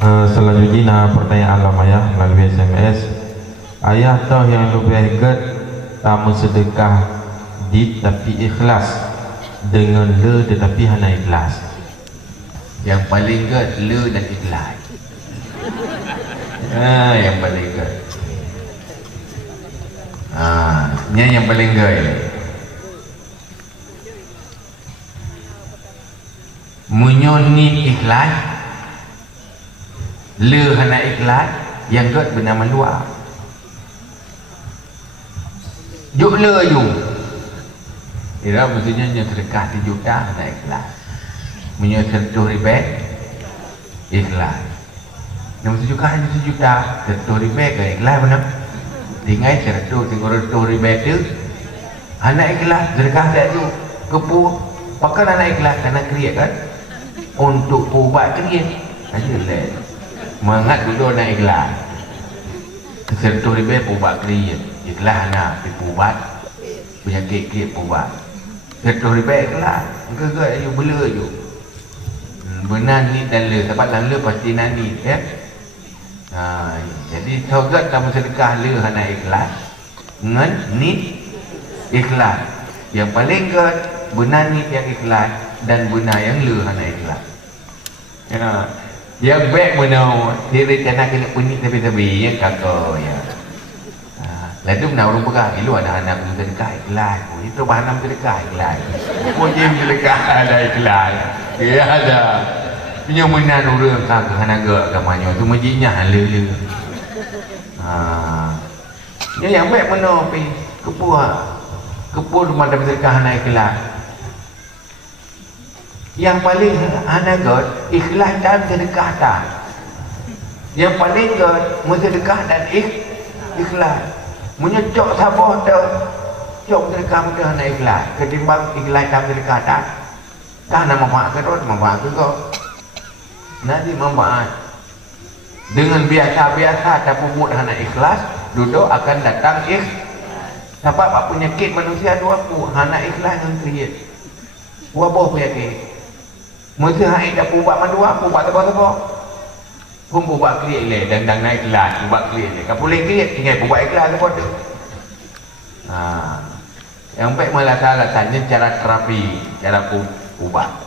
Selanjutnya pertanyaan ayah melalui SMS. Ayah tahu yang lebih baik tamu sedekah di tapi ikhlas dengan le tetapi hanya ikhlas. Yang paling good le dan ikhlas. Yang paling good. Yang paling good. Menyonit ikhlas, le hana ikhlas, yang good bernama luar. Juk le ju. Kira maksudnya yang sedekah 1 juta hana ikhlas. Menyonit 100 ribu ikhlas. Yang juga hanya 1 juta 100 ribu ke ikhlas benar. Tinggal 100 ribu itu hana ikhlas sedekah tak ju. Kepu pakai hana ikhlas karena kriat kan. Untuk ubat kriat aja le. Mengat dulu nak ikhlas. 100 ribu ubat kriat. Ikhlas nak ubat penyakit kriat ubat. 100 ribu ikhlas. Engkau ayo bela ju. Benar ni dan le sebab dalam le pasti nani ya. Jadi sogat dalam sedekah le hana ikhlas ngan ni ikhlas. Yang paling good benar ni yang ikhlas dan benar yang le hana ikhlas. Yang baik benar dia rencana kena bunyi tapi yang kakak ya. Lalu benar orang pegang dulu ada anak sedekah ikhlas. Itu bahan sedekah ikhlas. Pojim sedekah ada ikhlas. Ya ada. Punya menan orang kagak hanaga agamanya tu majiknya halal. Yang baik mana pi kepuh rumah dapat sedekah hana ikhlas. Yang paling hanaga ikhlas dan sedekah tak. Yang paling sedekah dan ikhlas. Menyecok sabah tu cok sedekah mudah hana ikhlas ketimbang ikhlas dan sedekah tak. Dah nak manfaat ke tu manfaat ke kau. Nanti manfaat dengan biasa-biasa tapi buat hana ikhlas duduk akan datang sebab apa penyakit manusia dua tu hana ikhlas dengan kriat wabah penyakit mesti hanya tak ubat madua ubat apa-apa pun ubat kriat le dan naik ikhlas ubat kriat le kalau boleh kriat tinggal ubat ikhlas apa tu yang baik malah salah tanya cara terapi cara ubat